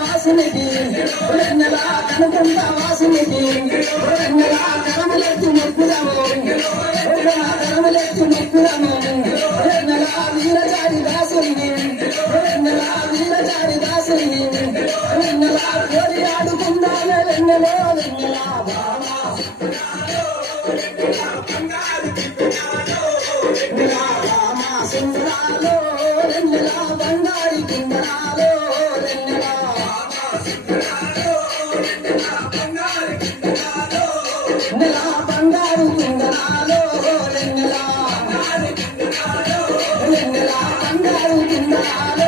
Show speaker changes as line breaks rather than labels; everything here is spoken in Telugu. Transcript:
వాసునికి కనుకుంటా వాసునికి కరమలెత్తి మెప్పు బంగారులో రెండులా బంగారు కిందనాలో రెండులా నెలా బంగారు కిందనాలో రెండులా రెండులా బంగారు కిందనాలో